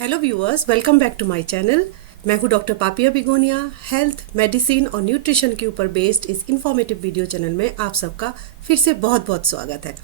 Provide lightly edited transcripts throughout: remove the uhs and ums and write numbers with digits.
Hello viewers, welcome back to my channel. मैं हूँ doctor Papia Bigonia. Health, medicine और nutrition के ऊपर बेस्ड इस इंफॉर्मेटिव वीडियो चैनल में आप सबका फिर से बहुत बहुत स्वागत है।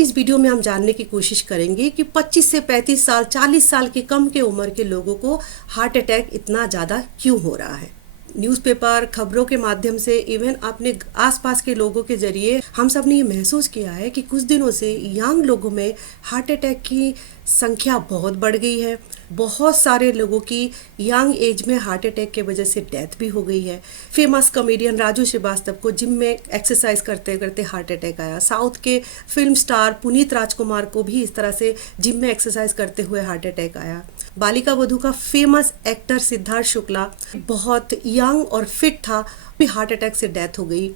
इस वीडियो में हम जानने की कोशिश करेंगे कि 25 से 35 साल, 40 साल के कम के उम्र के लोगों को हार्ट अटैक इतना ज़्यादा क्यों हो रहा है। न्यूज़पेपर, खबरों के माध्यम से, इवन अपने आसपास के लोगों के जरिए हम सब ने ये महसूस किया है कि कुछ दिनों से यंग लोगों में हार्ट अटैक की संख्या बहुत बढ़ गई है। बहुत सारे लोगों की यंग एज में हार्ट अटैक के वजह से डेथ भी हो गई है। फेमस कॉमेडियन राजू श्रीवास्तव को जिम में एक्सरसाइज करते करते हार्ट अटैक आया। साउथ के फिल्म स्टार पुनीत राजकुमार को भी इस तरह से जिम में एक्सरसाइज करते हुए हार्ट अटैक आया। बालिका वधू का फेमस एक्टर सिद्धार्थ शुक्ला बहुत यंग और फिट था, भी हार्ट अटैक से डेथ हो गई।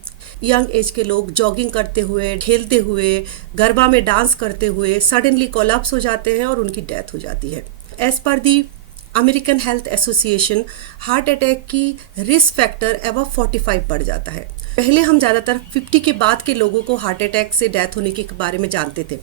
यंग एज के लोग जॉगिंग करते हुए, खेलते हुए, गरबा में डांस करते हुए सडनली कोलैप्स हो जाते हैं और उनकी डेथ हो जाती है। As per the American health association, heart attack की रिस्क फैक्टर अबव 45 बढ़ जाता है। पहले हम ज़्यादातर 50 के बाद के लोगों को हार्ट अटैक से डेथ होने के बारे में जानते थे।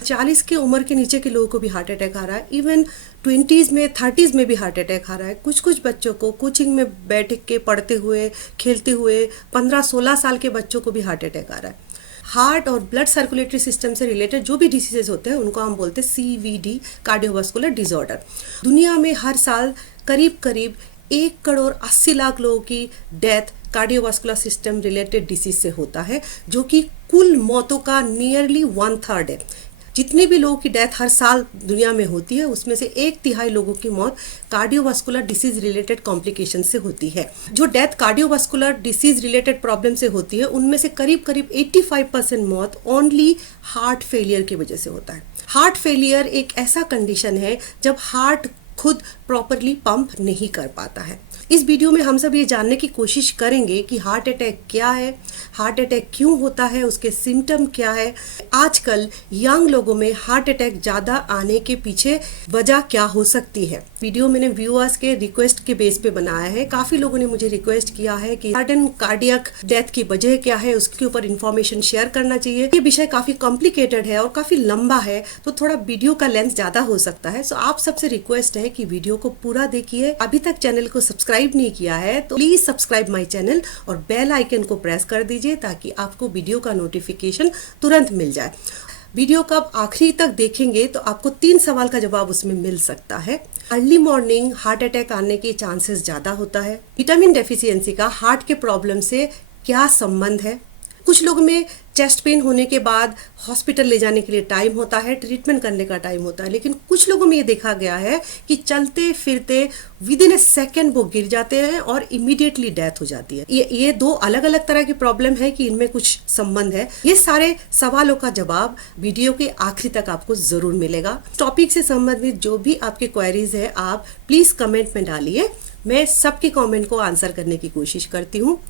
40 के उम्र के नीचे के लोगों को भी हार्ट अटैक आ रहा है। इवन 20s में, 30s में भी हार्ट अटैक आ रहा है। कुछ कुछ बच्चों को कोचिंग में बैठ के पढ़ते हुए, खेलते हुए 15-16 साल के बच्चों को भी हार्ट अटैक आ रहा है। हार्ट और ब्लड सर्कुलेटरी सिस्टम से रिलेटेड जो भी डिसीजेज होते हैं उनको हम बोलते हैं CVD, कार्डियोवास्कुलर डिसऑर्डर। दुनिया में हर साल करीब करीब 1 करोड़ 80 लाख लोगों की death cardiovascular system related disease से होता है, जो कि कुल मौतों का नियरली 1/3 है। जितने भी लोगों की डेथ हर साल दुनिया में होती है उसमें से 1/3 लोगों की मौत कार्डियोवास्कुलर डिसीज रिलेटेड कॉम्प्लिकेशन से होती है। जो death cardiovascular disease related problem से होती है उनमें से करीब करीब 85% मौत ओनली हार्ट फेलियर की वजह से होता है। हार्ट फेलियर एक ऐसा कंडीशन है जब हार्ट खुद प्रॉपरली पंप नहीं कर पाता है। इस वीडियो में हम सब ये जानने की कोशिश करेंगे कि हार्ट अटैक क्या है, हार्ट अटैक क्यों होता है, उसके सिम्टम क्या है, आजकल यंग लोगों में हार्ट अटैक ज़्यादा आने के पीछे वजह क्या हो सकती है। वीडियो मैंने व्यूअर्स के रिक्वेस्ट के बेस पे बनाया है। काफ़ी लोगों ने मुझे रिक्वेस्ट किया है कि सडन कार्डियक डेथ की वजह क्या है, उसके ऊपर इन्फॉर्मेशन शेयर करना चाहिए। ये विषय काफ़ी कॉम्प्लिकेटेड है और काफ़ी लंबा है, तो थोड़ा वीडियो का लेंथ ज़्यादा हो सकता है। सो आप सबसे रिक्वेस्ट है कि वीडियो को पूरा देखिए। अभी तक चैनल को सब्सक्राइब नहीं किया है तो प्लीज सब्सक्राइब माय चैनल और बेल आइकन को प्रेस कर दीजिए ताकि आपको वीडियो का नोटिफिकेशन तुरंत मिल जाए। वीडियो का आप आखिरी तक देखेंगे तो आपको 3 सवाल का जवाब उसमें मिल सकता है। अर्ली मॉर्निंग हार्ट अटैक आने के चांसेस ज़्यादा होता है। विटामिन डेफिशिएंसी का हार्ट के प्रॉब्लम से क्या संबंध है। कुछ लोग में चेस्ट पेन होने के बाद हॉस्पिटल ले जाने के लिए टाइम होता है, ट्रीटमेंट करने का टाइम होता है, लेकिन कुछ लोगों में ये देखा गया है कि चलते फिरते विद इन ए सेकेंड वो गिर जाते हैं और इमीडिएटली डेथ हो जाती है। ये 2 अलग अलग तरह की प्रॉब्लम है कि इनमें कुछ संबंध है। ये सारे सवालों का जवाब वीडियो के आखिरी तक आपको जरूर मिलेगा। टॉपिक से संबंधित जो भी आपके क्वेरीज है आप प्लीज कमेंट में डालिए। मैं सबके कमेंट को आंसर करने की कोशिश करती हूँ।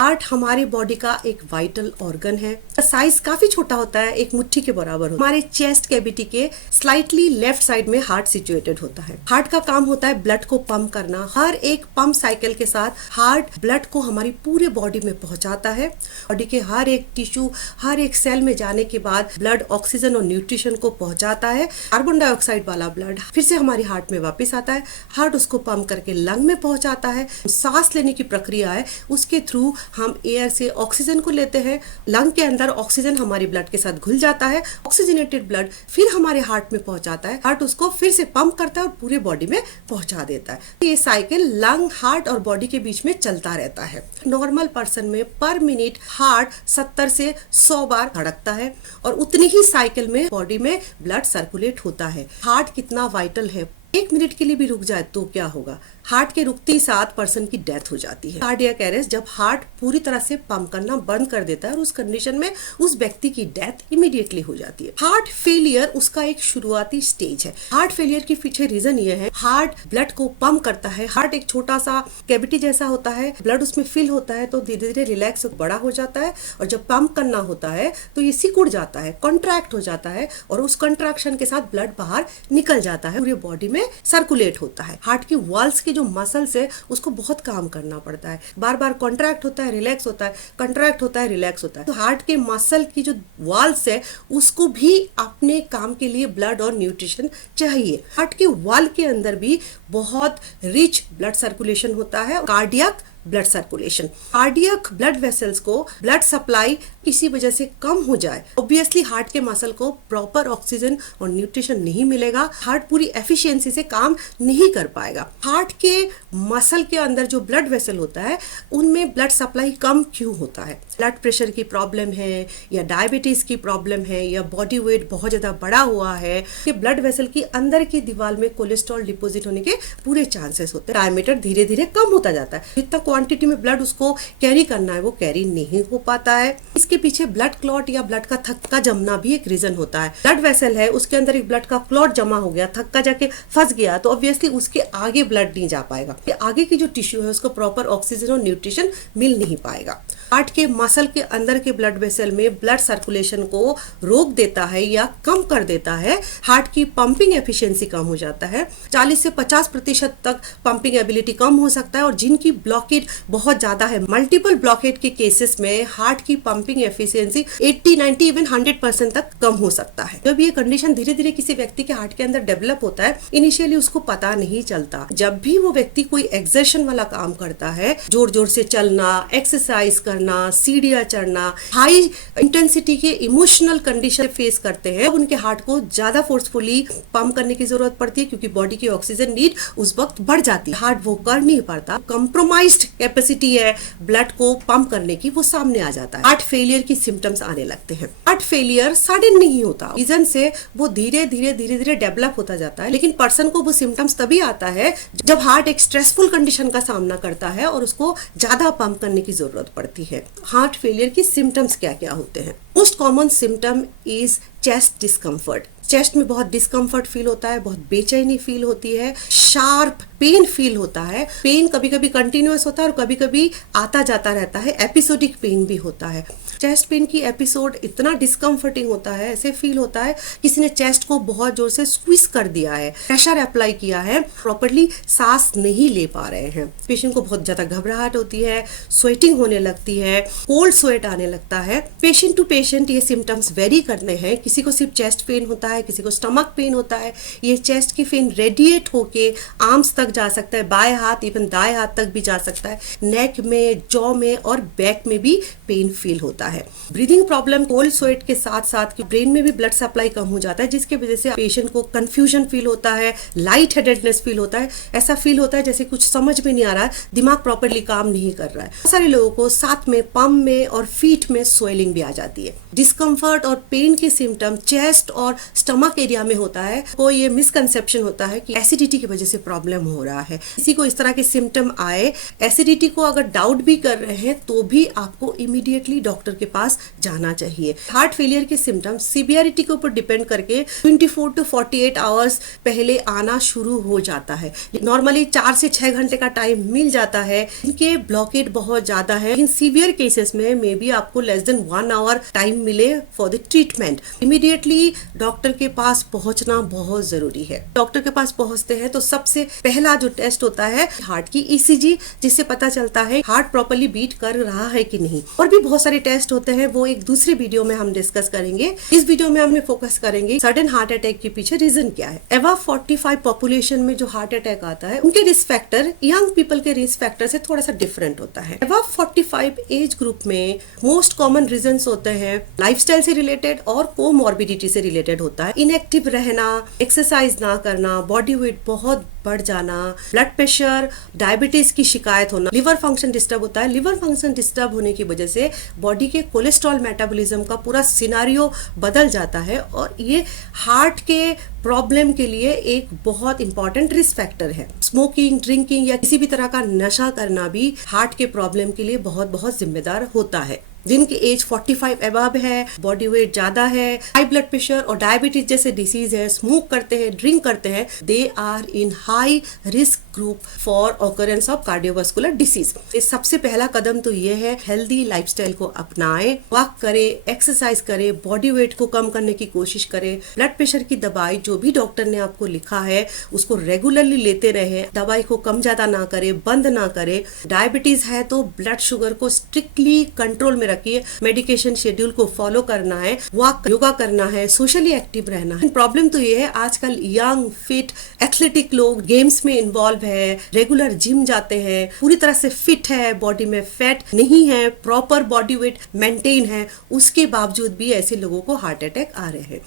हार्ट हमारे बॉडी का एक वाइटल ऑर्गन है। साइज काफी छोटा होता है, एक मुट्ठी के बराबर होता है। हमारे चेस्ट कैविटी के स्लाइटली लेफ्ट साइड में हार्ट सिचुएटेड होता है। हार्ट का काम होता है ब्लड को पंप करना। हर एक पंप साइकिल के साथ हार्ट ब्लड को हमारी पूरे बॉडी में पहुंचाता है। बॉडी के हर एक टिश्यू, हर एक सेल में जाने के बाद ब्लड ऑक्सीजन और न्यूट्रिशन को पहुंचाता है। कार्बन डाइऑक्साइड वाला ब्लड फिर से हमारी हार्ट में वापस आता है। हार्ट उसको पंप करके लंग में पहुंचाता है। सांस लेने की प्रक्रिया है, उसके थ्रू हम एयर से ऑक्सीजन को लेते हैं। लंग के अंदर ऑक्सीजन हमारे ब्लड के साथ घुल जाता है। ऑक्सीजनेटेड ब्लड फिर हमारे हार्ट में पहुंचाता है। हार्ट उसको फिर से पंप करता है और पूरे बॉडी में पहुंचा देता है। ये साइकिल लंग, हार्ट और बॉडी के बीच में चलता रहता है। नॉर्मल पर्सन में पर मिनट हार्ट 70 से 100 बार धड़कता है और उतनी ही साइकिल में बॉडी में ब्लड सर्कुलेट होता है। हार्ट कितना वाइटल है। 1 मिनट के लिए भी रुक जाए तो क्या होगा। हार्ट के रुकते ही 7 पर्सन की डेथ हो जाती है। कार्डियक अरेस्ट, जब हार्ट पूरी तरह से पंप करना बंद कर देता है और उस कंडीशन में उस व्यक्ति की डेथ इमीडिएटली हो जाती है। हार्ट फेलियर उसका एक शुरुआती स्टेज है। हार्ट फेलियर के पीछे रीजन ये है, हार्ट ब्लड को पंप करता है। हार्ट एक छोटा सा कैविटी जैसा होता है, ब्लड उसमें फिल होता है तो धीरे धीरे रिलैक्स बड़ा हो जाता है और जब पंप करना होता है तो ये सिकुड़ जाता है, कॉन्ट्रैक्ट हो जाता है और उस कॉन्ट्रैक्शन के साथ ब्लड बाहर निकल जाता है, पूरी बॉडी में सर्कुलेट होता है। हार्ट की वॉल्स की के जो मसल्स है उसको बहुत काम करना पड़ता है, बार बार कॉन्ट्रैक्ट होता है, रिलैक्स होता है, कॉन्ट्रैक्ट होता है, रिलैक्स होता है। तो हार्ट के मसल की जो वॉल्स है उसको भी अपने काम के लिए ब्लड और न्यूट्रिशन चाहिए। हार्ट के वॉल के अंदर भी बहुत रिच ब्लड सर्कुलेशन होता है, cardiac blood circulation. Cardiac blood vessels को ब्लड सप्लाई किसी वजह से कम हो जाए, ऑब्वियसली हार्ट के मसल को प्रॉपर ऑक्सीजन और न्यूट्रिशन नहीं मिलेगा, हार्ट पूरी एफिशिएंसी से काम नहीं कर पाएगा। हार्ट के मसल के अंदर जो ब्लड वेसल होता है उनमें ब्लड सप्लाई कम क्यों होता है? ब्लड प्रेशर की प्रॉब्लम है या डायबिटीज की प्रॉब्लम है या बॉडी वेट बहुत ज्यादा बढ़ा हुआ है, कि ब्लड वेसल की अंदर की दीवार में कोलेस्ट्रॉल डिपोजिट होने के पूरे चांसेस होते हैं। डायमीटर धीरे धीरे कम होता जाता है, जितना क्वांटिटी में ब्लड उसको कैरी करना है वो कैरी नहीं हो पाता है। इसके पीछे ब्लड क्लॉट या ब्लड का थक्का जमना भी एक रीजन होता है। ब्लड वेसल है, उसके अंदर एक ब्लड का क्लॉट जमा हो गया, थक्का जाके फंस गया, तो ऑब्वियसली उसके आगे ब्लड नहीं जा पाएगा, आगे की जो टिश्यू है उसको प्रॉपर ऑक्सीजन और न्यूट्रिशन मिल नहीं पाएगा। हार्ट के मसल के अंदर के ब्लड वेसल में ब्लड सर्कुलेशन को रोक देता है या कम कर देता है, हार्ट की पंपिंग एफिशिएंसी कम हो जाता है, 40 से 50% तक पंपिंग एबिलिटी कम हो सकता है। और जिनकी ब्लॉकेज बहुत ज्यादा है, मल्टीपल ब्लॉकेज के केसेस में हार्ट की पंपिंग एफिशिएंसी 80, 90 इवन 100% तक कम हो सकता है। जब ये कंडीशन धीरे धीरे किसी व्यक्ति के हार्ट के अंदर डेवलप होता है, इनिशियली उसको पता नहीं चलता। जब भी वो व्यक्ति कोई एक्सर्शन वाला काम करता है, जोर जोर से चलना, एक्सरसाइज करना, सीढ़ियां चढ़ना, हाई इंटेंसिटी के इमोशनल कंडीशन फेस करते हैं, अब उनके हार्ट को ज्यादा फोर्सफुली पंप करने की जरूरत पड़ती है, क्योंकि बॉडी की ऑक्सीजन नीड उस वक्त बढ़ जाती है। हार्ट वो कर नहीं पाता, कंप्रोमाइज्ड कैपेसिटी है ब्लड को पंप करने की, वो सामने आ जाता है। हार्ट फेलियर की सिम्टम्स आने लगते हैं। हार्ट फेलियर सडन नहीं होता, रीजन से वो धीरे धीरे डेवलप होता जाता है, लेकिन पर्सन को वो सिम्टम्स तभी आता है जब हार्ट एक स्ट्रेसफुल कंडीशन का सामना करता है और उसको ज्यादा पंप करने की जरूरत पड़ती है। हार्ट फेलियर की सिम्टम्स क्या क्या होते हैं? Most common symptom is chest discomfort. Chest में बहुत डिस्कम्फर्ट फील होता है, बहुत बेचैनी फील होती है, शार्प पेन फील होता है। पेन कभी कभी कंटिन्यूअस होता है और कभी कभी आता जाता रहता है, एपिसोडिक पेन भी होता है। चेस्ट पेन की एपिसोड इतना डिस्कम्फर्टिंग होता है, ऐसे फील होता है किसी ने चेस्ट को बहुत जोर से स्क्वीज कर दिया है, प्रेशर अप्लाई किया है, प्रॉपर्ली सांस नहीं ले पा रहे हैं। पेशेंट को बहुत ज्यादा घबराहट होती है, स्वेटिंग होने लगती है, कोल्ड स्वेट आने लगता है। पेशेंट टू पेशेंट ये सिम्टम्स वेरी करते हैं, किसी को सिर्फ चेस्ट पेन होता है, किसी को स्टमक पेन होता है। ये चेस्ट की पेन रेडिएट होके आर्म्स तक जा सकता है, बाएं हाथ इवन दाएं हाथ तक भी जा सकता है, नेक में, जॉ में और बैक में भी पेन फील होता है। ब्रीदिंग प्रॉब्लम, कोल्ड स्वेट के साथ साथ ब्रेन में भी ब्लड सप्लाई कम हो जाता है, जिसकी वजह से पेशेंट को कंफ्यूजन फील होता है, लाइट हेडेडनेस फील होता है, ऐसा फील होता है जैसे कुछ समझ में नहीं आ रहा है, दिमाग प्रॉपर्ली काम नहीं कर रहा है। बहुत सारे लोगों को साथ में पम में और फीट में स्वेलिंग भी आ जाती है। डिस्कम्फर्ट और पेन के सिम्टम चेस्ट और स्टमक एरिया में होता है। को ये मिसकंसेप्शन होता है कि एसिडिटी की वजह से प्रॉब्लम हो रहा है। किसी को इस तरह के सिम्टम आए, एसिडिटी को अगर डाउट भी कर रहे हैं तो भी आपको इमीडिएटली डॉक्टर के पास जाना चाहिए। हार्ट फेलियर के सिम्टम सीवियरिटी के ऊपर डिपेंड करके 24 to 48 आवर्स पहले आना शुरू हो जाता है। नॉर्मली 4 से 6 घंटे का टाइम मिल जाता है। इनके ब्लॉकेट बहुत ज्यादा है, इन सीवियर केसेस में मे बी आपको लेस देन 1 आवर टाइम मिले for the treatment. Immediately doctor के पास पहुंचना बहुत जरूरी है। डॉक्टर के पास पहुंचते हैं तो सबसे पहला जो टेस्ट होता है हार्ट की ईसीजी, जिससे पता चलता है हार्ट प्रॉपर्ली बीट कर रहा है कि नहीं। और भी बहुत सारे टेस्ट होते हैं, वो एक दूसरे वीडियो में हम डिस्कस करेंगे। इस वीडियो में हम फोकस करेंगे सडन हार्ट अटैक के पीछे रीजन क्या है। अबव 45 पॉपुलेशन में जो हार्ट अटैक आता है उनके रिस्क फैक्टर यंग पीपल के रिस्क फैक्टर से थोड़ा सा डिफरेंट होता है। अबव 45 एज ग्रुप में मोस्ट कॉमन रीजंस होते हैं लाइफस्टाइल से रिलेटेड और कोमॉर्बिडिटी से रिलेटेड होता है। इनएक्टिव रहना, एक्सरसाइज ना करना, बॉडी वेट बहुत बढ़ जाना, ब्लड प्रेशर, डायबिटीज की शिकायत होना, लिवर फंक्शन डिस्टर्ब होता है। लिवर फंक्शन डिस्टर्ब होने की वजह से बॉडी के कोलेस्ट्रॉल मेटाबॉलिज्म का पूरा सिनारियो बदल जाता है और ये हार्ट के प्रॉब्लम के लिए एक बहुत इंपॉर्टेंट रिस्क फैक्टर है। स्मोकिंग, ड्रिंकिंग या किसी भी तरह का नशा करना भी हार्ट के प्रॉब्लम के लिए बहुत बहुत जिम्मेदार होता है। जिनकी एज 45 अबव है, बॉडी वेट ज्यादा है, हाई ब्लड प्रेशर और डायबिटीज जैसे डिसीज है, स्मोक करते हैं, ड्रिंक करते हैं, they are in high risk group for occurrence of cardiovascular disease. इस सबसे पहला कदम तो ये है हेल्दी लाइफस्टाइल को अपनाएं, वॉक करें, एक्सरसाइज करें, बॉडी वेट को कम करने की कोशिश करें, ब्लड प्रेशर की दवाई जो भी डॉक्टर ने आपको लिखा है उसको रेगुलरली लेते रहें, दवाई को कम ज्यादा ना करें, बंद ना करें। डायबिटीज है तो ब्लड शुगर को स्ट्रिक्टली कंट्रोल में रखिए, मेडिकेशन शेड्यूल को फॉलो करना है, वॉक योगा करना है, सोशली एक्टिव रहना है। प्रॉब्लम तो ये है आजकल यंग फिट एथलेटिक लोग गेम्स में इन्वॉल्व है, रेगुलर जिम जाते हैं, पूरी तरह से फिट है, बॉडी में फैट नहीं है, प्रॉपर बॉडी वेट मेंटेन है, उसके बावजूद भी ऐसे लोगों को हार्ट अटैक आ रहे हैं।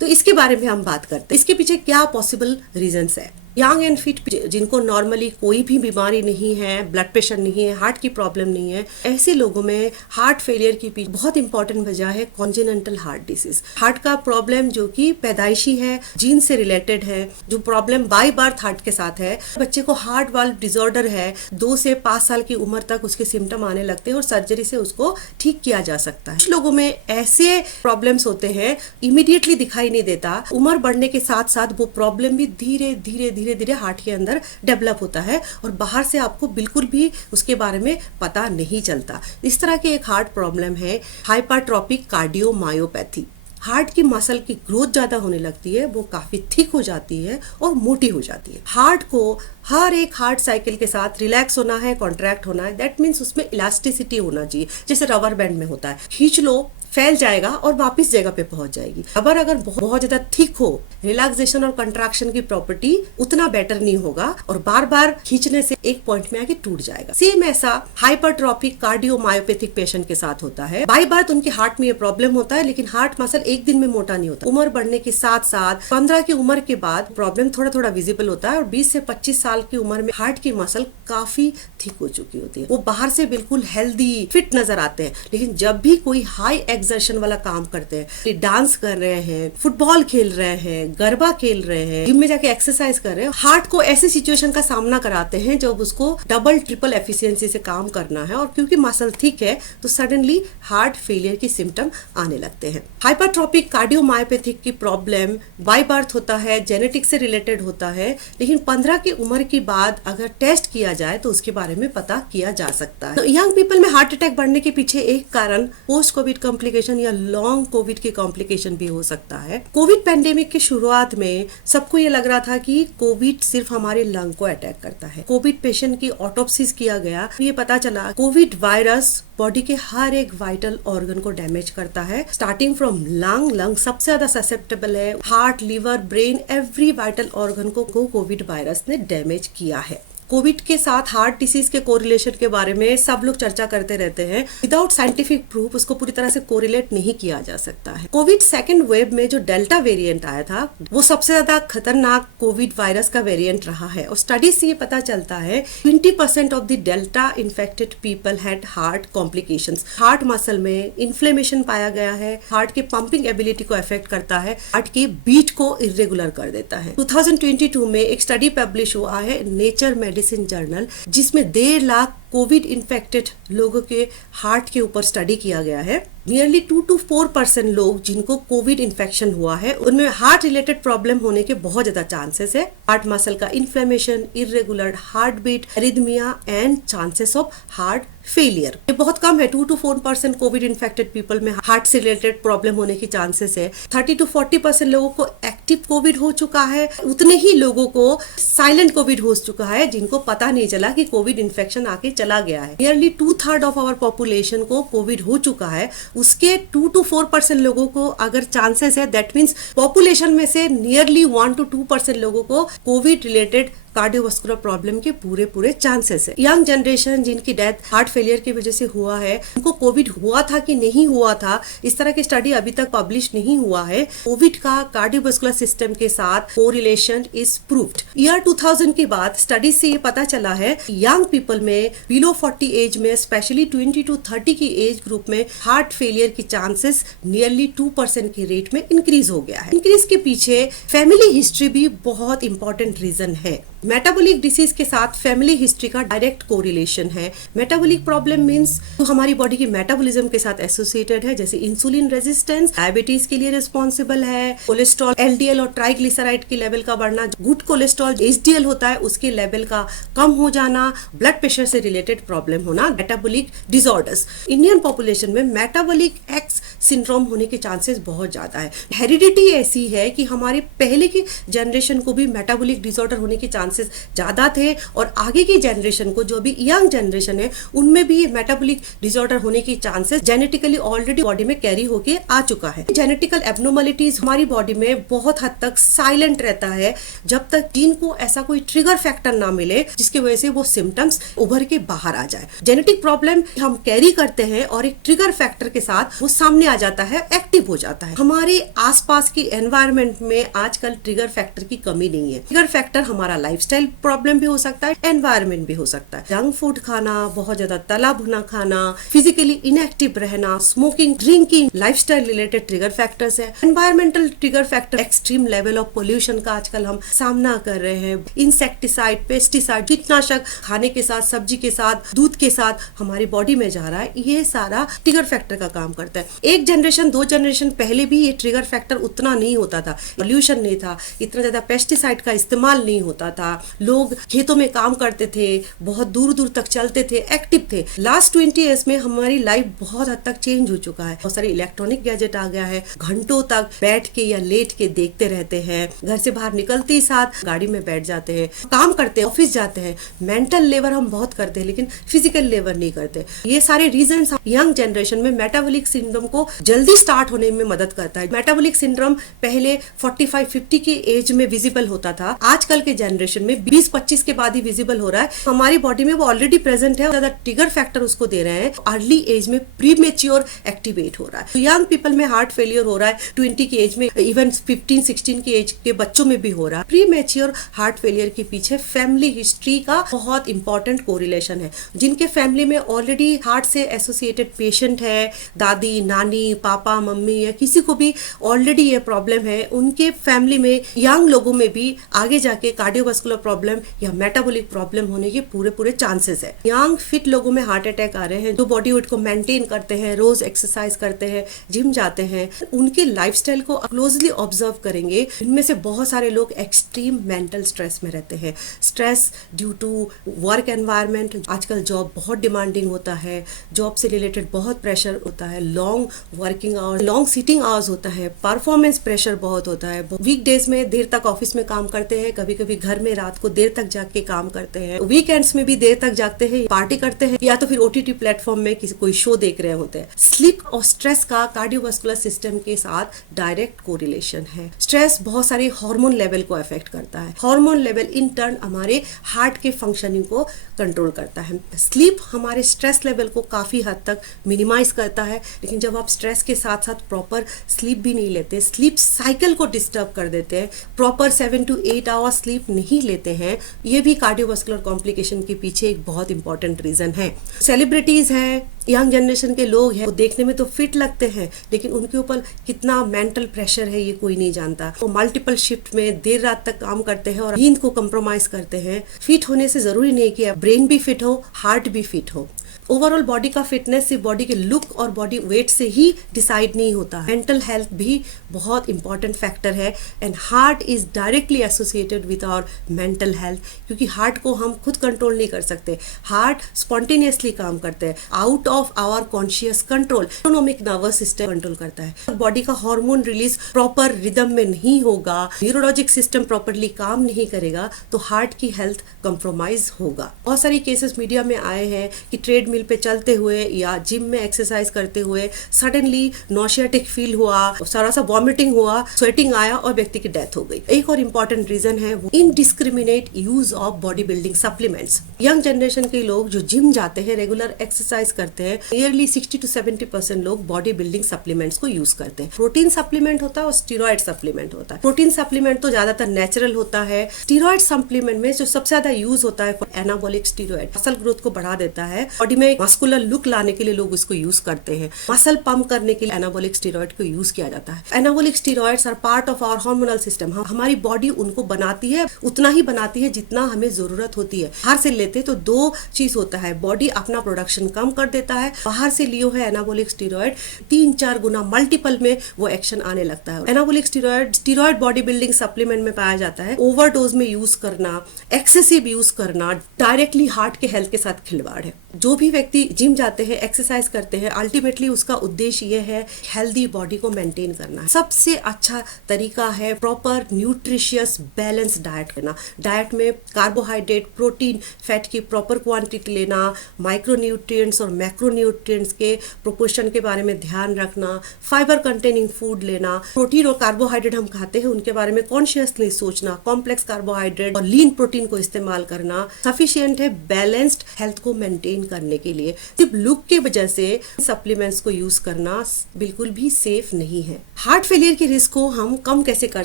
तो इसके बारे में हम बात करते हैं, इसके पीछे क्या पॉसिबल रीजंस है। यंग एंड फिट जिनको नॉर्मली कोई भी बीमारी नहीं है, ब्लड प्रेशर नहीं है, हार्ट की प्रॉब्लम नहीं है, ऐसे लोगों में हार्ट फेलियर की पीछे बहुत इंपॉर्टेंट वजह है कॉन्जेनिटल हार्ट डिसीज। हार्ट का प्रॉब्लम जो कि पैदाइशी है, जीन से रिलेटेड है, जो प्रॉब्लम बाय बर्थ हार्ट के साथ है। बच्चे को हार्ट वाल्व डिसऑर्डर है, 2 से 5 साल की उम्र तक उसके सिम्टम आने लगते हैं और सर्जरी से उसको ठीक किया जा सकता है। कुछ लोगों में ऐसे प्रॉब्लम्स होते हैं इमीडिएटली दिखाई नहीं देता, उम्र बढ़ने के साथ साथ वो प्रॉब्लम भी धीरे धीरे धीरे धीरे हार्ट के अंदर डेवलप होता है और बाहर से आपको बिल्कुल भी उसके बारे में पता नहीं चलता। इस तरह की एक हार्ट प्रॉब्लम है हाइपरट्रॉपिक कार्डियोमायोपैथी। हार्ट की मसल की ग्रोथ ज्यादा होने लगती है, वो काफी थिक हो जाती है और मोटी हो जाती है। हार्ट को हर एक हार्ट साइकिल के साथ रिलैक्स होना है, कॉन्ट्रैक्ट होना है, दैट मीन्स उसमें इलास्टिसिटी होना चाहिए, जैसे रबर बैंड में होता है, खींच लो फैल जाएगा और वापस जगह पे पहुंच जाएगी। अगर बहुत ज्यादा थिक हो, रिलैक्सेशन और कंट्रैक्शन की प्रॉपर्टी उतना बेटर नहीं होगा और बार बार खींचने से एक पॉइंट में आके टूट जाएगा। सेम ऐसा हाइपरट्रॉपिक कार्डियोमायोपैथिक पेशेंट के साथ होता है। बाय बर्थ उनके हार्ट में ये प्रॉब्लम होता है, लेकिन हार्ट मसल एक दिन में मोटा नहीं होता। उम्र बढ़ने के साथ साथ 15 की उम्र के बाद प्रॉब्लम थोड़ा थोड़ा विजिबल होता है और 20 से 25 साल की उम्र में हार्ट की मसल काफी थिक हो चुकी होती है। वो बाहर से बिल्कुल हेल्दी फिट नजर आते हैं, लेकिन जब भी कोई हाई एक्सर्शन वाला काम करते हैं, डांस कर रहे हैं, फुटबॉल खेल रहे हैं, गरबा खेल रहे हैं, जिम में जाके एक्सरसाइज कर रहे हैं, हार्ट को ऐसी सिचुएशन का सामना कराते हैं जब उसको डबल ट्रिपल एफिशिएंसी से काम करना है और क्योंकि मसल थिक है तो सडनली हार्ट फेलियर की सिम्टम आने लगते हैं। हाइपरट्रॉपिक कार्डियोमायोपैथिक की प्रॉब्लम बाय बर्थ होता है, जेनेटिक्स से रिलेटेड होता है, लेकिन 15 की उम्र के बाद अगर टेस्ट किया जाए तो उसके बारे में पता किया जा सकता है। तो यंग पीपल में हार्ट अटैक बढ़ने के पीछे एक कारण पोस्ट कोविड कॉम्प्लिकेशन या लॉन्ग कोविड के कॉम्प्लिकेशन भी हो सकता है। कोविड पैंडेमिक की शुरुआत में सबको ये लग रहा था कि कोविड सिर्फ हमारे लंग को अटैक करता है। कोविड पेशेंट की ऑटोप्सीज किया गया, ये पता चला कोविड वायरस बॉडी के हर एक वाइटल ऑर्गन को डैमेज करता है, स्टार्टिंग फ्रॉम लंग सबसे ज्यादा ससेप्टेबल है, heart, liver, brain, every vital organ को कोविड वायरस ने डैमेज किया है। कोविड के साथ हार्ट डिसीज के कोरिलेशन के बारे में सब लोग चर्चा करते रहते हैं, विदाउट साइंटिफिक प्रूफ उसको पूरी तरह से कोरिलेट नहीं किया जा सकता है। कोविड सेकेंड वेव में जो डेल्टा वेरिएंट आया था वो सबसे ज्यादा खतरनाक कोविड वायरस का वेरिएंट रहा है और स्टडीज से ये पता चलता है 20% of the delta infected people had heart complications. Heart muscle में इन्फ्लेमेशन पाया गया है, हार्ट के पंपिंग एबिलिटी को अफेक्ट करता है, हार्ट के बीट को इरेगुलर कर देता है। 2022 में एक स्टडी पब्लिश हुआ है नेचर मेडिसिन जर्नल, जिसमें 1.5 लाख कोविड इन्फेक्टेड लोगों के हार्ट के ऊपर स्टडी किया गया है। नियरली 2 to 4% लोग जिनको कोविड इन्फेक्शन हुआ है उनमें हार्ट रिलेटेड प्रॉब्लम होने के बहुत ज्यादा चांसेस है। हार्ट मसल का inflammation, irregular heart beat, arrhythmia and chances of heart failure, ये बहुत कम है। 2 to 4% कोविड इन्फेक्टेड पीपल में हार्ट से रिलेटेड प्रॉब्लम होने की चांसेस है। 30 to 40% लोगों को एक्टिव कोविड हो चुका है, उतने ही लोगों को साइलेंट कोविड हो चुका है जिनको पता नहीं चला कि कोविड इन्फेक्शन आके चला गया है। नियरली 2/3 ऑफ आवर पॉपुलेशन को कोविड हो चुका है, उसके 2 to 4% लोगों को अगर चांसेस है, दैट मीन्स पॉपुलेशन में से नियरली 1 to 2% लोगों को कोविड रिलेटेड कार्डियोवास्कुलर प्रॉब्लम के पूरे चांसेस है। यंग जनरेशन जिनकी डेथ हार्ट फेलियर की वजह से हुआ है, उनको कोविड हुआ था कि नहीं हुआ था, इस तरह की स्टडी अभी तक पब्लिश नहीं हुआ है। कोविड का कार्डियोवास्कुलर सिस्टम के साथ कोरिलेशन इज प्रूव्ड। ईयर 2000 के बाद स्टडी से ये पता चला है यंग पीपल में बिलो 40 एज में, स्पेशली 20 to 30 की एज ग्रुप में हार्ट फेलियर की चांसेस नियरली 2% के रेट में इंक्रीज हो गया है। इंक्रीज के पीछे फैमिली हिस्ट्री भी बहुत इंपॉर्टेंट रीजन है। मेटाबॉलिक डिसीज के साथ फैमिली हिस्ट्री का डायरेक्ट कोरिलेशन है। मेटाबॉलिक प्रॉब्लम मींस जो हमारी बॉडी की मेटाबॉलिज्म के साथ एसोसिएटेड है, जैसे इंसुलिन रेजिस्टेंस डायबिटीज के लिए रिस्पॉन्सिबल है, कोलेस्ट्रॉल एलडीएल और ट्राइग्लिसराइड के लेवल का बढ़ना, गुड कोलेस्ट्रॉल एचडीएल होता है उसके लेवल का कम हो जाना, ब्लड प्रेशर से रिलेटेड प्रॉब्लम होना, मेटाबॉलिक डिसऑर्डर्स। इंडियन पॉपुलेशन में मेटाबॉलिक एक्स सिंड्रोम होने के चांसेस बहुत ज्यादा है। हेरिडिटी ऐसी है कि हमारे पहले की जनरेशन को भी मेटाबॉलिक डिसऑर्डर होने के चांसेस ज्यादा थे, और आगे की जनरेशन को, जो अभी यंग जनरेशन है, उनमें भी मेटाबॉलिक डिसऑर्डर होने की चांसेस जेनेटिकली ऑलरेडी बॉडी में कैरी होके आ चुका है। जेनेटिकल एब्नॉर्मलिटीज हमारी बॉडी में बहुत हद तक साइलेंट रहता है जब तक जीन को ऐसा कोई ट्रिगर फैक्टर ना मिले जिसकी वजह से वो सिम्टम्स उभर के बाहर आ जाए। जेनेटिक प्रॉब्लम हम कैरी करते हैं और एक ट्रिगर फैक्टर के साथ वो सामने आ जाता है, एक्टिव हो जाता है। हमारे आसपास की एनवायरनमेंट में आजकल ट्रिगर फैक्टर की कमी नहीं है। ट्रिगर फैक्टर हमारा लाइफस्टाइल प्रॉब्लम भी हो सकता है, एनवायरनमेंट भी हो सकता है। जंक फूड खाना, बहुत ज्यादा तला भुना खाना, फिजिकली इनएक्टिव रहना, smoking, drinking, lifestyle related trigger factors है। Environmental trigger factor, extreme level of pollution का आजकल हम सामना कर रहे हैं। इंसेक्टिसाइड, पेस्टिसाइड, कीटनाशक खाने के साथ, सब्जी के साथ, दूध के साथ हमारी बॉडी में जा रहा है, ये सारा ट्रिगर फैक्टर का काम करता है। एक जनरेशन, 2 जनरेशन पहले भी ये ट्रिगर फैक्टर उतना नहीं होता था, पोल्यूशन नहीं था, इतना ज्यादा पेस्टिसाइड का इस्तेमाल नहीं होता था, लोग खेतों में काम करते थे, बहुत दूर दूर तक चलते थे, एक्टिव थे। लास्ट 20 ईयर्स में हमारी लाइफ बहुत हद तक चेंज हो चुका है। बहुत सारे इलेक्ट्रॉनिक गैजेट आ गया है, घंटों तक बैठ के या लेट के देखते रहते हैं, घर से बाहर निकलते ही साथ गाड़ी में बैठ जाते हैं, काम करते हैं, ऑफिस जाते हैं। मेंटल लेबर हम बहुत करते हैं लेकिन फिजिकल लेबर नहीं करते। ये सारे रीजन यंग जनरेशन में मेटाबॉलिक सिंड्रोम को जल्दी स्टार्ट होने में मदद करता है। मेटाबॉलिक सिंड्रोम पहले 45-50 की एज में विजिबल होता था, आजकल के जनरेशन में 20-25 के बाद ही विजिबल हो रहा है। हमारी बॉडी में वो ऑलरेडी प्रेजेंट है, ज्यादा ट्रिगर फैक्टर उसको दे रहे हैं, अर्ली एज में प्रीमेच्योर एक्टिवेट हो रहा है। यंग पीपल में हार्ट फेलियर हो रहा है 20 की एज में, इवन 15-16 की एज के बच्चों में भी हो रहा है। प्रीमेच्योर हार्ट फेलियर के पीछे फैमिली हिस्ट्री का बहुत इंपॉर्टेंट कोरिलेशन है। जिनके फैमिली में ऑलरेडी हार्ट से एसोसिएटेड पेशेंट है, दादी, नानी, पापा, मम्मी या किसी को भी ऑलरेडी ये प्रॉब्लम है, उनके फैमिली में यंग लोगों में भी आगे जाके कार्डियोवास्कुलर प्रॉब्लम या मेटाबॉलिक प्रॉब्लम होने के पूरे चांसेस है। यंग फिट लोगों में हार्ट अटैक आ रहे हैं, जो बॉडी वेट को मेंटेन करते हैं, रोज एक्सरसाइज करते हैं, जिम जाते हैं, उनके लाइफस्टाइल को क्लोजली ऑब्जर्व करेंगे। इनमें से बहुत सारे लोग एक्सट्रीम मेंटल स्ट्रेस में रहते हैं। Stress due to work environment, आजकल जॉब बहुत डिमांडिंग होता है, जॉब से रिलेटेड बहुत प्रेशर होता है, long working hours, long sitting hours होता है, परफॉर्मेंस प्रेशर बहुत होता है। वीकडेज में देर तक ऑफिस में काम करते हैं, कभी कभी घर में रात को देर तक जाग के काम करते हैं, वीकेंड्स में भी देर तक जागते हैं, पार्टी करते हैं, या तो फिर ओटीटी प्लेटफॉर्म में किसी कोई शो देख रहे होते हैं। स्लीप और स्ट्रेस का कार्डियोवास्कुलर सिस्टम के साथ डायरेक्ट कोरिलेशन है। स्ट्रेस बहुत सारे हार्मोन लेवल को अफेक्ट करता है, हार्मोन लेवल इन टर्न हमारे हार्ट के फंक्शनिंग को कंट्रोल करता है। स्लीप हमारे स्ट्रेस लेवल को काफी हद तक मिनिमाइज करता है, लेकिन जब आप स्ट्रेस के साथ साथ प्रॉपर स्लीप भी नहीं लेते, स्लीप साइकिल को डिस्टर्ब कर देते हैं, प्रॉपर 7 to 8 आवर्स स्लीप नहीं लेते हैं, ये भी कार्डियोवास्कुलर कॉम्प्लिकेशन के पीछे एक बहुत इंपॉर्टेंट रीजन है। सेलिब्रिटीज हैं, यंग जनरेशन के लोग हैं, वो देखने में तो फिट लगते हैं लेकिन उनके ऊपर कितना मेंटल प्रेशर है ये कोई नहीं जानता। वो मल्टीपल शिफ्ट में देर रात तक काम करते हैं और नींद को कंप्रोमाइज करते हैं। फिट होने से जरूरी नहीं कि ब्रेन भी फिट हो, हार्ट भी फिट हो। ओवरऑल बॉडी का फिटनेस सिर्फ बॉडी के लुक और बॉडी वेट से ही डिसाइड नहीं होता। मेंटल हेल्थ भी बहुत इंपॉर्टेंट फैक्टर है and heart is directly associated with our mental health, क्योंकि हार्ट को हम खुद कंट्रोल नहीं कर सकते। हार्ट स्पॉन्टेनियसली काम करते हैं, out of our conscious control. Autonomic nervous system control करता है। बॉडी का हार्मोन रिलीज प्रॉपर रिदम में नहीं होगा, न्यूरोलॉजिक सिस्टम प्रॉपरली काम नहीं करेगा, तो हार्ट की हेल्थ कंप्रोमाइज होगा। बहुत सारी केसेस मीडिया में आए हैं कि ट्रेडमिल पे चलते हुए या जिम में एक्सरसाइज करते हुए सडनली नॉशियाटिक फील हुआ, सारा सा वॉमिटिंग हुआ, स्वेटिंग आया और व्यक्ति की डेथ हो गई। एक और इम्पॉर्टेंट रीजन है वो indiscriminate use of body building supplements. Young generation के लोग जो जिम जाते हैं, रेगुलर एक्सरसाइज करते हैं, नियरली 60 to 70% लोग बॉडी बिल्डिंग सप्लीमेंट्स को यूज करते हैं। प्रोटीन सप्लीमेंट होता है और स्टीरॉयड सप्लीमेंट होता है। प्रोटीन सप्लीमेंट तो ज्यादातर नेचुरल होता है। स्टीरॉयड सप्लीमेंट में जो सबसे ज्यादा यूज होता है एनाबॉलिक स्टीरॉयड, मसल ग्रोथ को बढ़ा देता है, बॉडी में में मस्कुलर लुक लाने के लिए लोग उसको यूज करते हैं। मसल पंप करने के लिए एनाबॉलिक स्टेरॉइड को यूज किया जाता है। Anabolic steroids are part of our hormonal system. हमारी बॉडी उनको बनाती है, उतना ही बनाती है जितना हमें जरूरत होती है। बाहर से लेते तो दो चीज होता है, बॉडी अपना प्रोडक्शन कम कर देता है, बाहर से लियो है एनाबॉलिक स्टेरॉइड 3-4 गुना मल्टीपल में वो एक्शन आने लगता है। Anabolic steroid body building supplement में पाया जाता है। ओवरडोज में यूज करना, एक्सेसिव यूज करना डायरेक्टली हार्ट के हेल्थ के साथ खिलवाड़ है। जो भी व्यक्ति जिम जाते हैं, एक्सरसाइज करते हैं, अल्टीमेटली उसका उद्देश्य ये है हेल्दी बॉडी को मेंटेन करना है। सबसे अच्छा तरीका है प्रॉपर न्यूट्रिशियस बैलेंस डाइट करना। डाइट में कार्बोहाइड्रेट, प्रोटीन, फैट की प्रॉपर क्वांटिटी लेना, माइक्रोन्यूट्रिएंट्स और मैक्रोन्यूट्रिएंट्स के प्रोपोर्शन के बारे में ध्यान रखना, फाइबर कंटेनिंग फूड लेना। प्रोटीन और कार्बोहाइड्रेट हम खाते हैं उनके बारे में कॉन्शियसली सोचना, कॉम्प्लेक्स कार्बोहाइड्रेट और लीन प्रोटीन को इस्तेमाल करना सफिशिएंट है बैलेंस्ड हेल्थ को मेंटेन करने के लिए। सिर्फ लुक के वजह से सप्लीमेंट्स को यूज करना बिल्कुल भी सेफ नहीं है। हार्ट फेलियर के रिस्क को हम कम कैसे कर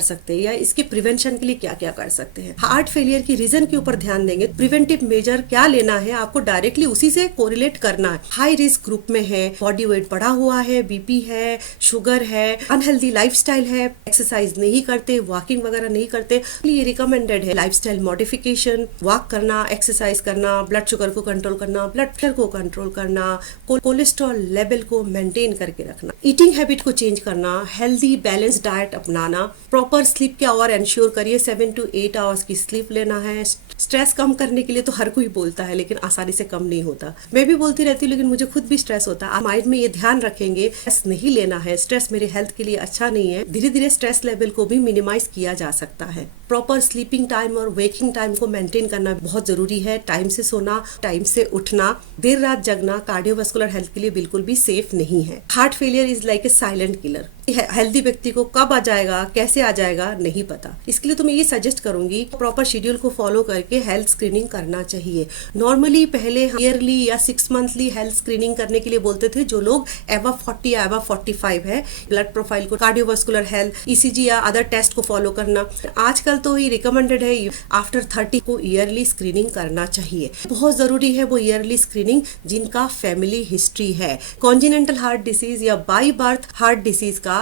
सकते हैं या इसके प्रिवेंशन के लिए क्या क्या कर सकते हैं। हार्ट फेलियर की रीजन के ऊपर ध्यान देंगे। प्रिवेंटिव मेजर क्या लेना है, आपको डायरेक्टली उसी से कोरिलेट करना है। हाई रिस्क ग्रुप में है, बॉडी वेट बढ़ा हुआ है, बीपी है, शुगर है, अनहेल्दी लाइफस्टाइल है, एक्सरसाइज नहीं करते, वॉकिंग वगैरह नहीं करते, ये रिकमेंडेड है लाइफस्टाइल मॉडिफिकेशन, वॉक करना, एक्सरसाइज करना, ब्लड शुगर को कंट्रोल करना, ब्लड प्रेशर को कंट्रोल करना, कोलेस्ट्रॉल लेवल को मेंटेन करके रखना, ईटिंग हैबिट को चेंज करना, हेल्दी बैलेंस डाइट अपनाना, प्रॉपर स्लीप के आवर एंश्योर करिए, 7 to 8 आवर्स की स्लीप लेना है। स्ट्रेस कम करने के लिए तो हर कोई बोलता है लेकिन आसानी से कम नहीं होता। मैं भी बोलती रहती हूँ लेकिन मुझे खुद भी स्ट्रेस होता है। आप माइंड में ये ध्यान रखेंगे स्ट्रेस नहीं लेना है, स्ट्रेस मेरे हेल्थ के लिए अच्छा नहीं है। धीरे धीरे स्ट्रेस लेवल को भी मिनिमाइज किया जा सकता है। प्रॉपर स्लीपिंग टाइम और वेकिंग टाइम को मेंटेन करना बहुत जरूरी है। टाइम से सोना, टाइम से उठना, देर रात जगना कार्डियोवास्कुलर हेल्थ के लिए बिल्कुल भी सेफ नहीं है। Heart failure is like a silent killer. Healthy व्यक्ति को कब आ जाएगा, कैसे आ जाएगा नहीं पता। इसके लिए तो मैं ये सजेस्ट करूंगी प्रॉपर शेड्यूल को फॉलो करके हेल्थ स्क्रीनिंग करना चाहिए। नॉर्मली पहले ईयरली या 6 मंथली हेल्थ स्क्रीनिंग करने के लिए बोलते थे जो लोग एबव 40 या एबव 45 है। ब्लड प्रोफाइल को, कार्डियोवास्कुलर हेल्थ, ईसीजी या अदर टेस्ट को फॉलो करना। आजकल तो ये रिकमेंडेड है आफ्टर 30 को ईयरली स्क्रीनिंग करना चाहिए। बहुत जरूरी है वो ईयरली स्क्रीनिंग जिनका फैमिली हिस्ट्री है। कॉन्जिनेंटल हार्ट डिसीज या बाई बर्थ हार्ट डिसीज का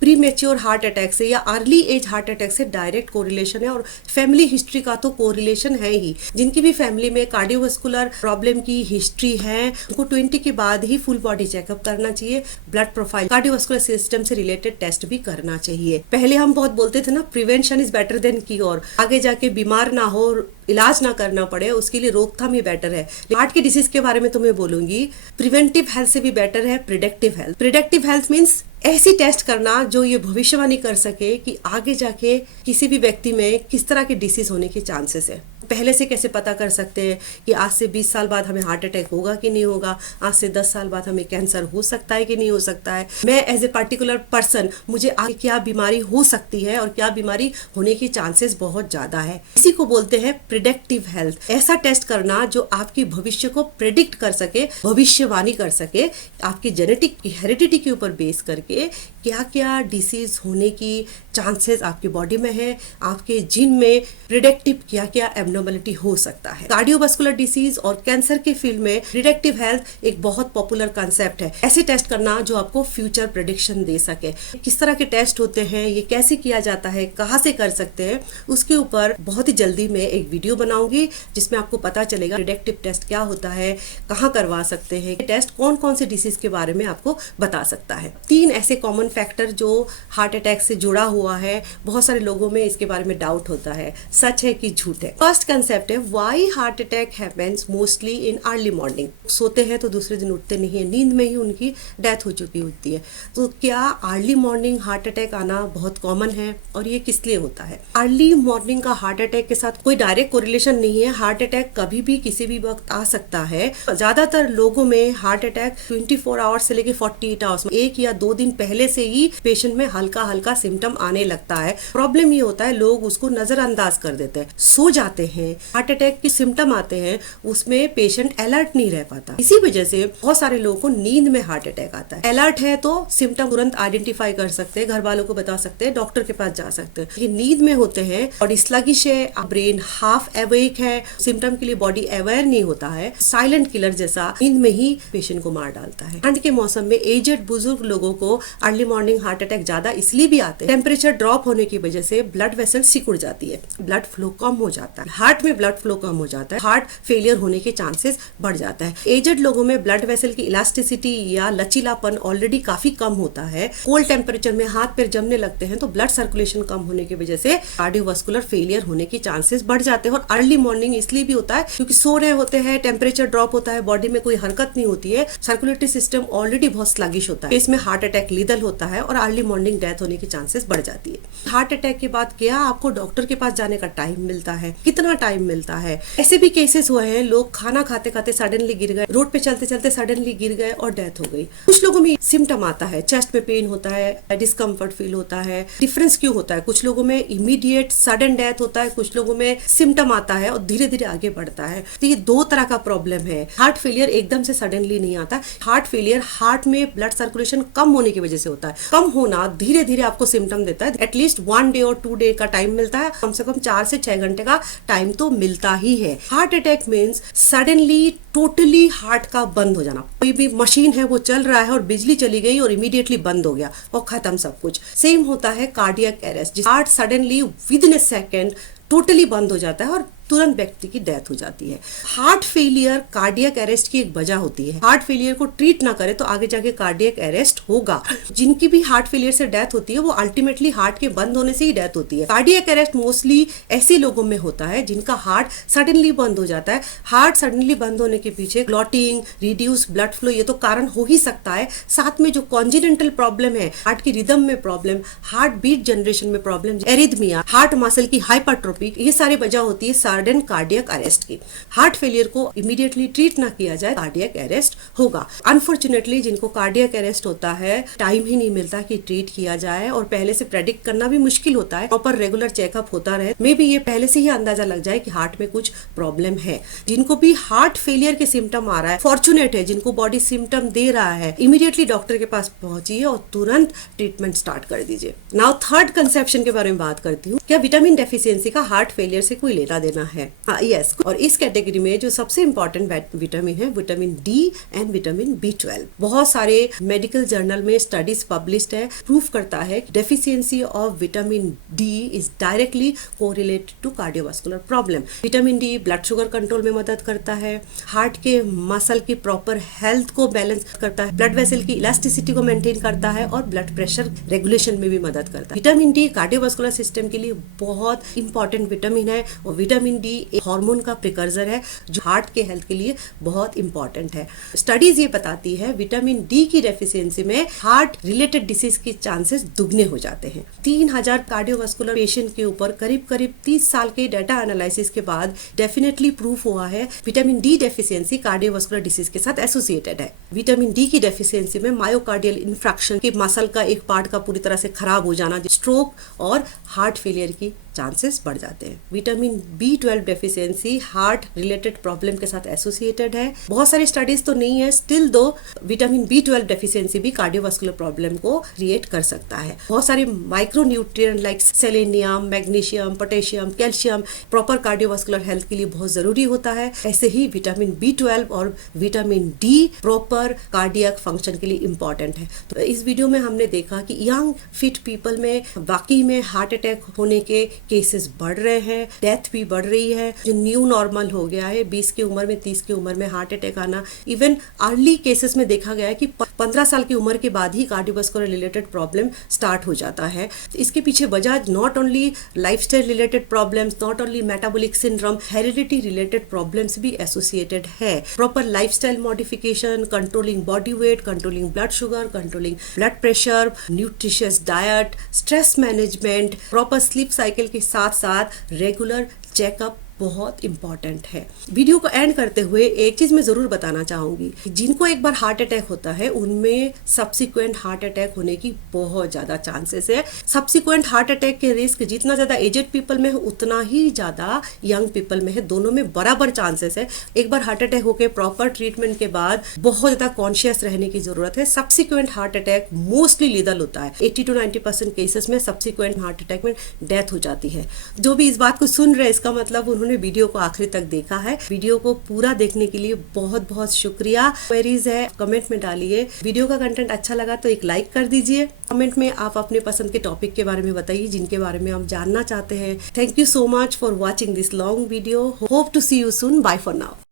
प्रीमेच्योर हार्ट अटैक से या अर्ली एज हार्ट अटैक से डायरेक्ट कोरिलेशन है और फैमिली हिस्ट्री का तो कोरिलेशन है ही। जिनकी भी फैमिली में कार्डियोवास्कुलर प्रॉब्लम की हिस्ट्री है उनको 20 के बाद ही फुल बॉडी चेकअप करना चाहिए। ब्लड प्रोफाइल, कार्डियोवास्कुलर सिस्टम से रिलेटेड टेस्ट भी करना चाहिए। पहले हम बहुत बोलते थे ना, prevention is better than cure. आगे जाके बीमार ना हो, इलाज ना करना पड़े, उसके लिए रोकथाम ही बेटर है। हार्ट के डिसीज के बारे में तो मैं बोलूंगी प्रिवेंटिव हेल्थ से भी बेटर है predictive health. Predictive health means ऐसी टेस्ट करना जो ये भविष्यवाणी कर सके कि आगे जाके किसी भी व्यक्ति में किस तरह के डिसीज होने के चांसेस है। पहले से कैसे पता कर सकते हैं कि आज से 20 साल बाद हमें हार्ट अटैक होगा कि नहीं होगा, आज से 10 साल बाद हमें कैंसर हो सकता है कि नहीं हो सकता है, मैं एज ए पर्टिकुलर पर्सन मुझे आगे क्या बीमारी हो सकती है और क्या बीमारी होने की चांसेस बहुत ज्यादा है। इसी को बोलते हैं प्रिडिक्टिव हेल्थ। ऐसा टेस्ट करना जो आपकी भविष्य को प्रेडिक्ट कर सके, भविष्यवाणी कर सके, आपकी जेनेटिक हेरिडिटी के ऊपर बेस करके क्या क्या डिसीज होने की चांसेस आपकी बॉडी में है, आपके जीन में प्रिडिक्टिव क्या क्या एब्नॉर्मलिटी हो सकता है। कार्डियोवास्कुलर डिसीज और कैंसर के फील्ड में प्रिडिक्टिव हेल्थ एक बहुत पॉपुलर कंसेप्ट है। ऐसे टेस्ट करना जो आपको फ्यूचर प्रेडिक्शन दे सके। किस तरह के टेस्ट होते हैं, ये कैसे किया जाता है, कहाँ से कर सकते हैं, उसके ऊपर बहुत ही जल्दी मैं एक वीडियो बनाऊंगी जिसमें आपको पता चलेगा प्रिडिक्टिव टेस्ट क्या होता है, कहाँ करवा सकते हैं, टेस्ट कौन कौन से डिसीज के बारे में आपको बता सकता है। 3 ऐसे कॉमन फैक्टर जो हार्ट अटैक से जुड़ा हुआ है, बहुत सारे लोगों में इसके बारे में डाउट होता है, सच है कि झूठ है। फर्स्ट कंसेप्ट है why heart attack happens mostly in early morning. सोते हैं तो दूसरे दिन उठते नहीं है, नींद में ही उनकी डेथ हो चुकी होती है। तो क्या अर्ली मॉर्निंग हार्ट अटैक आना बहुत कॉमन है और ये किस लिए होता है? अर्ली मॉर्निंग का हार्ट अटैक के साथ कोई डायरेक्ट कोरिलेशन नहीं है। हार्ट अटैक कभी भी किसी भी वक्त आ सकता है। ज्यादातर लोगों में हार्ट अटैक 24 आवर्स से लेके 48 आवर्स में 1 या 2 दिन पहले से ही पेशेंट में हल्का हल्का सिम्टम आने लगता है। प्रॉब्लम ये होता है लोग उसको नजरअंदाज कर देते हैं, सो जाते हैं, हार्ट अटैक के सिम्टम आते हैं, उसमें पेशेंट अलर्ट नहीं रह पाता। इसी वजह से बहुत सारे लोगों को नींद में हार्ट अटैक आता है। अलर्ट है तो सिम्टम तुरंत आइडेंटिफाई कर सकते हैं, घर वालों को बता सकते हैं, डॉक्टर के पास जा सकते हैं। ये नींद में होते हैं और स्लगिश है, ब्रेन हाफ अवेक है, सिम्टम के लिए बॉडी अवेयर नहीं होता है, साइलेंट किलर जैसा नींद में ही पेशेंट को मार डालता है। ठंड के मौसम में एजेड बुजुर्ग लोगों को अर्ली मॉर्निंग हार्ट अटैक ज्यादा इसलिए भी आते हैं, टेम्परेचर ड्रॉप होने की वजह से ब्लड वेसल सिकुड़ जाती है, ब्लड फ्लो कम हो जाता है, हार्ट में ब्लड फ्लो कम हो जाता है, हार्ट फेलियर होने के चांसेस बढ़ जाता है। एजेड लोगों में ब्लड वेसल की इलास्टिसिटी या लचीलापन ऑलरेडी काफी कम होता है। कोल्ड टेम्परेचर में हाथ पैर जमने लगते हैं तो ब्लड सर्कुलेशन कम होने की वजह से कार्डियोवास्कुलर फेलियर होने के चांसेस बढ़ जाते हैं। और अर्ली मॉर्निंग इसलिए भी होता है क्योंकि सो रहे होते हैं, टेम्परेचर ड्रॉप होता है, बॉडी में कोई हरकत नहीं होती है, सर्कुलेटरी सिस्टम ऑलरेडी बहुत स्लगिश होता है, इसमें हार्ट अटैक लीदल होता है और अर्ली मॉर्निंग डेथ होने के चांसेस बढ़ जाती है। हार्ट अटैक के बाद क्या आपको डॉक्टर के पास जाने का टाइम मिलता है, कितना टाइम मिलता है? ऐसे भी केसेस हुए हैं, लोग खाना खाते खाते सडनली गिर गए, रोड पे चलते चलते सडनली गिर गए और डेथ हो गई। कुछ लोगों में सिम्टम आता है, चेस्ट में पेन होता है, डिस्कम्फर्ट फील होता है। डिफरेंस क्यों होता है? कुछ लोगों में इमीडिएट सडन डेथ होता है, कुछ लोगों में सिम्टम आता है और धीरे धीरे आगे बढ़ता है। तो ये दो तरह का प्रॉब्लम है। हार्ट फेलियर एकदम से सडनली नहीं आता। हार्ट फेलियर हार्ट में ब्लड सर्कुलेशन कम होने की वजह से होता है। कम होना धीरे धीरे आपको सिम्टम देता है। एटलीस्ट 1 डे और 2 डे का टाइम मिलता है, कम से कम 4 से 6 घंटे का टाइम तो मिलता ही है। Heart attack means suddenly totally heart का बंद हो जाना। कोई भी मशीन है वो चल रहा है और बिजली चली गई और इमीडिएटली बंद हो गया और खत्म सब कुछ। सेम होता है cardiac arrest, heart suddenly with in A second totally बंद हो जाता है और तुरंत व्यक्ति की डेथ हो जाती है। हार्ट फेलियर कार्डियक अरेस्ट की एक वजह होती है। हार्ट फेलियर को ट्रीट ना करे तो आगे जाके कार्डियक अरेस्ट होगा। जिनकी भी हार्ट फेलियर से डेथ होती है वो अल्टीमेटली हार्ट के बंद होने से ही डेथ होती है। कार्डियक अरेस्ट मोस्टली ऐसे लोगों में होता है जिनका हार्ट सडनली बंद हो जाता है। हार्ट सडनली बंद होने के पीछे क्लॉटिंग, रिड्यूस ब्लड फ्लो ये तो कारण हो ही सकता है। साथ में जो कॉन्जिनेंटल प्रॉब्लम है, हार्ट की रिदम में प्रॉब्लम, हार्ट बीट जनरेशन में प्रॉब्लम, एरिथमिया, हार्ट मसल की हाइपरट्रोफी, ये सारी वजह होती है सडन कार्डियक अरेस्ट की। हार्ट फेलियर को इमीडिएटली ट्रीट ना किया जाए, कार्डियक अरेस्ट होगा। अनफॉर्चुनेटली जिनको कार्डियक अरेस्ट होता है टाइम ही नहीं मिलता कि ट्रीट किया जाए और पहले से प्रेडिक्ट करना भी मुश्किल होता है। प्रॉपर रेगुलर चेकअप होता रहे, मे बी ये पहले से ही अंदाजा लग जाए कि हार्ट में कुछ प्रॉब्लम है। जिनको भी हार्ट फेलियर के सिम्टम आ रहा है, फॉर्चुनेट है, जिनको बॉडी सिम्टम दे रहा है, इमीडिएटली डॉक्टर के पास पहुंचिए और तुरंत ट्रीटमेंट स्टार्ट कर दीजिए। नाउ थर्ड कंसेप्शन के बारे में बात करती हूँ। क्या विटामिन डेफिशिएंसी का हार्ट फेलियर से कोई लेना देना है? यस। और इस कैटेगरी में जो सबसे इंपॉर्टेंट विटामिन है vitamin D and vitamin B12। बहुत सारे मेडिकल जर्नल में स्टडीज पब्लिश्ड है, प्रूफ करता है कि deficiency of vitamin D is directly correlated to cardiovascular problem. Vitamin D blood sugar control में मदद करता है, हार्ट के मसल की प्रॉपर हेल्थ को बैलेंस करता है, ब्लड वेसल की इलास्टिसिटी को मेंटेन करता है और ब्लड प्रेशर रेगुलेशन में भी मदद करता है। विटामिन डी कार्डियोवास्कुलर सिस्टम के लिए बहुत इंपॉर्टेंट विटामिन है और विटामिन डी एक हार्मोन का प्रिकर्सर है जो हार्ट के हेल्थ के लिए बहुत इंपॉर्टेंट है। स्टडीज ये बताती है विटामिन डी की डेफिशिएंसी में हार्ट रिलेटेड डिसीज के चांसेस दुगने हो जाते हैं। 3000 कार्डियोवास्कुलर पेशेंट के ऊपर करीब 30 साल के डाटा एनालिसिस के बाद डेफिनेटली प्रूफ हुआ है vitamin D deficiency cardiovascular disease के साथ एसोसिएटेड है। विटामिन डी की डेफिशिएंसी में मायोकार्डियल इन्फ्रैक्शन के मसल का एक पार्ट का पूरी तरह से खराब हो जाना, स्ट्रोक और हार्ट फेलियर की चांसेस बढ़ जाते हैं। Vitamin B12 deficiency heart related problem के साथ एसोसिएटेड है। बहुत सारी स्टडीज तो नहीं है, स्टिल दो विटामिन B12 डेफिशिएंसी भी कार्डियोवास्कुलर प्रॉब्लम को क्रिएट कर सकता है। बहुत सारे micro nutrient like selenium, magnesium, potassium, calcium proper cardiovascular health के लिए बहुत जरूरी होता है। ऐसे ही विटामिन B12 और vitamin D proper cardiac function के लिए इंपॉर्टेंट है। तो इस वीडियो में हमने देखा कि यंग फिट पीपल में वाकई में हार्ट अटैक होने के केसेस बढ़ रहे हैं, डेथ भी बढ़ रही है। जो न्यू नॉर्मल हो गया है 20 की उम्र में, 30 की उम्र में हार्ट अटैक आना, इवन अर्ली केसेस में देखा गया है कि 15 साल की उम्र के बाद ही कार्डियोवास्कुलर रिलेटेड प्रॉब्लम स्टार्ट हो जाता है। इसके पीछे वजह not only lifestyle related problems, not only metabolic syndrome, heredity related problems भी एसोसिएटेड है। Proper lifestyle modification, controlling body weight, controlling blood sugar, controlling blood pressure, nutritious diet, stress management, proper sleep cycle के साथ साथ regular checkup बहुत important है। Video को and करते हुए एक चीज मैं जरूर बताना चाहूंगी, जिनको एक बार हार्ट अटैक होता है उनमें सब्सिक्वेंट हार्ट अटैक होने की बहुत ज्यादा चांसेस है। सब्सिक्वेंट हार्ट अटैक के रिस्क जितना ज्यादा एजेड पीपल में है उतना ही ज्यादा यंग पीपल में है, दोनों में बराबर चांसेस है। एक बार हार्ट अटैक होकर प्रॉपर ट्रीटमेंट के बाद बहुत ज्यादा कॉन्शियस रहने की जरूरत है। सब्सिक्वेंट हार्ट अटैक मोस्टली लीदल होता है। 80 to 90% केसेस में सब्सिक्वेंट हार्ट अटैक में डेथ हो जाती है। जो भी इस बात को सुन रहे हैं इसका मतलब उन्होंने वीडियो को आखिरी तक देखा है। वीडियो को पूरा देखने के लिए बहुत बहुत शुक्रिया। क्वेरीज है कमेंट में डालिए। वीडियो का कंटेंट अच्छा लगा तो एक लाइक कर दीजिए। कमेंट में आप अपने पसंद के टॉपिक के बारे में बताइए जिनके बारे में आप जानना चाहते हैं। Thank you so much for watching this long video. Hope to see you soon. Bye for now.